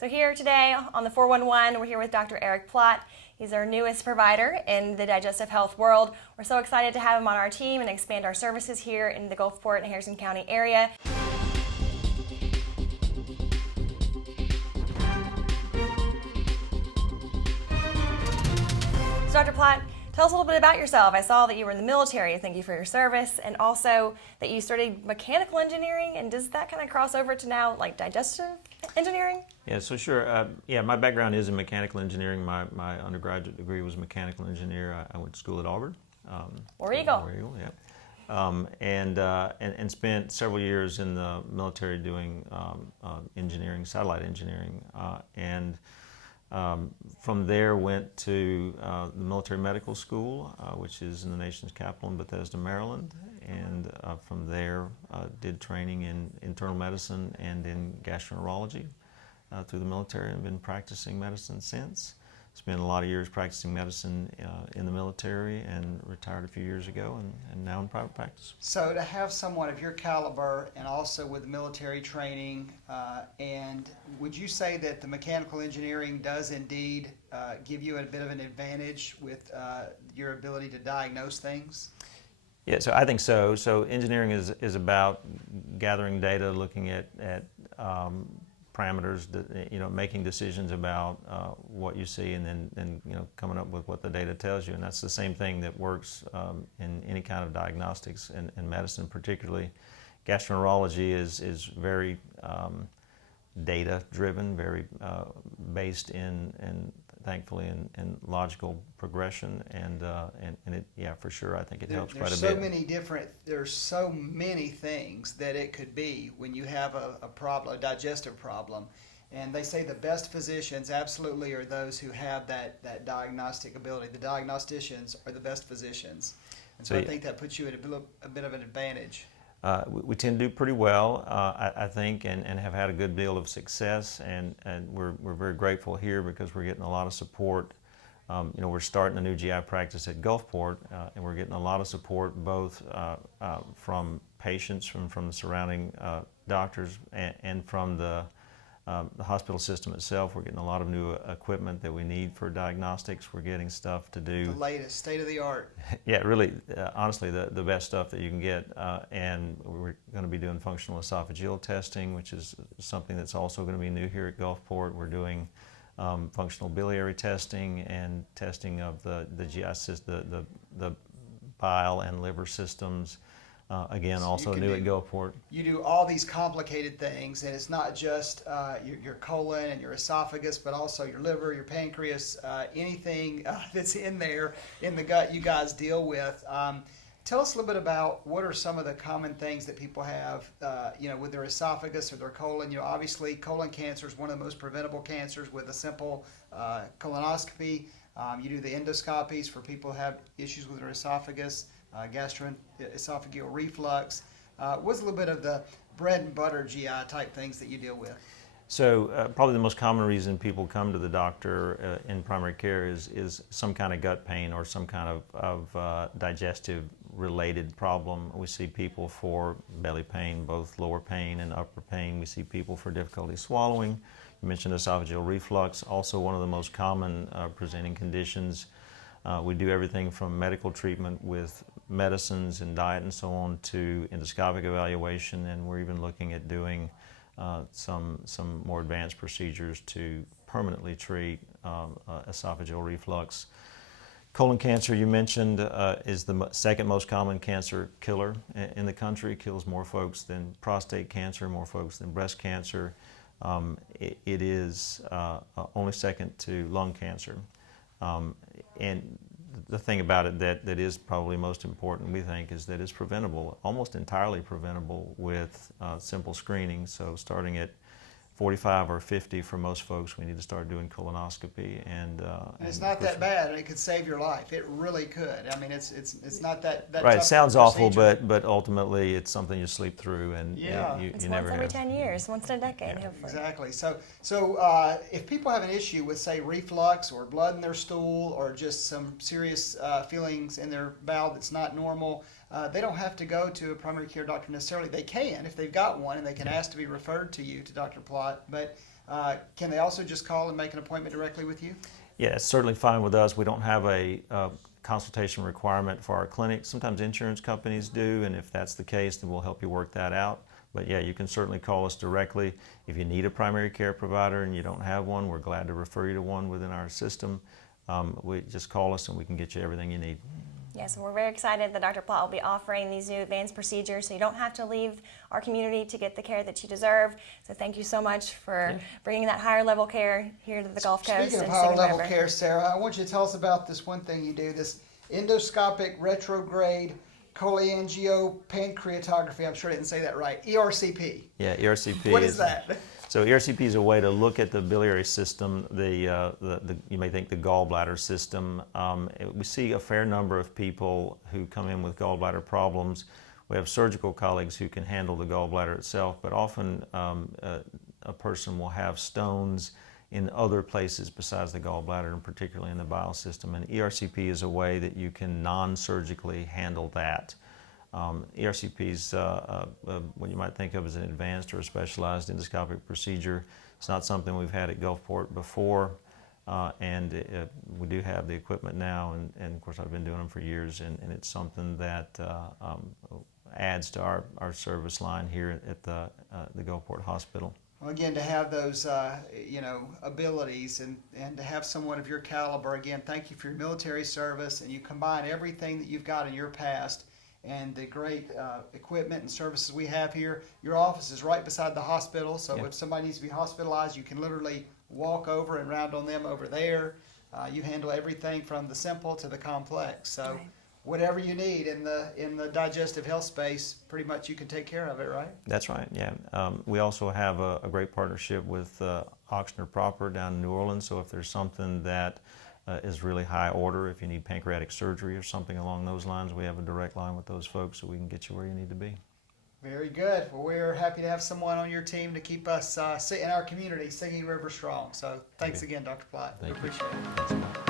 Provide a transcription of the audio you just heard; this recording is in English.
So here today on the 411, we're here with Dr. Plott. He's our newest provider in the digestive health world. We're so excited to have him on our team and expand our services here in the Gulfport and Harrison County area. So Dr. Plott, tell us a little bit about yourself. I saw that you were in the military. Thank you for your service, and also that you studied mechanical engineering. And does that kind of cross over to now like digestive engineering? Yeah, so sure. My background is in mechanical engineering. My undergraduate degree was mechanical engineer. I went to school at Auburn. War Eagle. War Eagle, yeah. And spent several years in the military doing engineering, satellite engineering, from there went to the military medical school, which is in the nation's capital in Bethesda, Maryland, and from there did training in internal medicine and in gastroenterology through the military, and been practicing medicine since. Spent a lot of years practicing medicine in the military and retired a few years ago, and now in private practice. So to have someone of your caliber and also with military training, and would you say that the mechanical engineering does indeed give you a bit of an advantage with your ability to diagnose things? Yeah, so I think so. So engineering is about gathering data, looking at parameters, making decisions about what you see, and then coming up with what the data tells you. And that's the same thing that works in any kind of diagnostics and medicine, particularly. Gastroenterology is very data driven, very based in thankfully in logical progression, and it, yeah, for sure, I think it helps quite a bit. There's so many things that it could be when you have a problem, a digestive problem, and they say the best physicians absolutely are those who have that diagnostic ability. The diagnosticians are the best physicians, and so I think that puts you at a bit of an advantage. We tend to do pretty well, I think, and have had a good deal of success, and we're very grateful here because we're getting a lot of support. We're starting a new GI practice at Gulfport, and we're getting a lot of support both from patients, from the surrounding doctors, and from the hospital system itself. We're getting a lot of new equipment that we need for diagnostics. We're getting stuff to do. The latest, state of the art. Yeah, really, honestly, the best stuff that you can get. And we're going to be doing functional esophageal testing, which is something that's also going to be new here at Gulfport. We're doing functional biliary testing and testing of the GI system, the bile and liver systems. Again, so also new at Gulfport. You do all these complicated things, and it's not just your colon and your esophagus, but also your liver, your pancreas, anything that's in there in the gut you guys deal with. Tell us a little bit about what are some of the common things that people have, with their esophagus or their colon. Obviously, colon cancer is one of the most preventable cancers with a simple colonoscopy. You do the endoscopies for people who have issues with their esophagus. Gastroesophageal reflux. What's a little bit of the bread and butter GI type things that you deal with? So probably the most common reason people come to the doctor in primary care is some kind of gut pain or some kind of digestive related problem. We see people for belly pain, both lower pain and upper pain. We see people for difficulty swallowing. You mentioned esophageal reflux, also one of the most common presenting conditions. We do everything from medical treatment with medicines and diet and so on to endoscopic evaluation, and we're even looking at doing some more advanced procedures to permanently treat esophageal reflux. Colon cancer, you mentioned, is the second most common cancer killer in the country. It kills more folks than prostate cancer, more folks than breast cancer. It is only second to lung cancer. And the thing about it that is probably most important, we think, is that it's preventable, almost entirely preventable with simple screening. So starting at 45 or 50 for most folks, we need to start doing colonoscopy. And it's not that bad, and it could save your life. It really could. I mean, it's not that right. It sounds awful, procedure. but ultimately it's something you sleep through, and yeah. you it's never once every have. 10 years, once in a decade, hopefully. Exactly. So if people have an issue with, say, reflux or blood in their stool or just some serious feelings in their bowel that's not normal, they don't have to go to a primary care doctor necessarily. They can if they've got one, and they can ask to be referred to you, to Dr. Plott. But Can they also just call and make an appointment directly with you? Yeah, it's certainly fine with us. We don't have a consultation requirement for our clinic. Sometimes insurance companies do, and if that's the case, then we'll help you work that out. But yeah, you can certainly call us directly. If you need a primary care provider and you don't have one, we're glad to refer you to one within our system. We just call us and we can get you everything you need. Yes, we're very excited that Dr. Plott will be offering these new advanced procedures, so you don't have to leave our community to get the care that you deserve. So thank you so much for bringing that higher level care here to the Gulf Coast. Speaking of and higher Singing level River. care, Sarah, I want you to tell us about this one thing you do, this endoscopic retrograde cholangiopancreatography. I'm sure I didn't say that right. ERCP. Yeah, ERCP. What is that? So ERCP is a way to look at the biliary system, you may think the gallbladder system. We see a fair number of people who come in with gallbladder problems. We have surgical colleagues who can handle the gallbladder itself, but often a person will have stones in other places besides the gallbladder, and particularly in the bile system. And ERCP is a way that you can non-surgically handle that. ERCP is what you might think of as an advanced or a specialized endoscopic procedure. It's not something we've had at Gulfport before, and we do have the equipment now, and of course I've been doing them for years, and it's something that adds to our service line here at the Gulfport Hospital. Well, again, to have those, abilities and to have someone of your caliber, again, thank you for your military service, and you combine everything that you've got in your past and the great equipment and services we have here. Your office is right beside the hospital, so if somebody needs to be hospitalized, you can literally walk over and round on them over there. You handle everything from the simple to the complex. So whatever you need in the digestive health space, pretty much you can take care of it, right? That's right, yeah. We also have a great partnership with Ochsner Proper down in New Orleans, so if there's something that is really high order, if you need pancreatic surgery or something along those lines, we have a direct line with those folks so we can get you where you need to be. Very good. Well, we're happy to have someone on your team to keep us in our community, Singing River strong. So thanks again, Dr. Plott. We appreciate it. Thanks.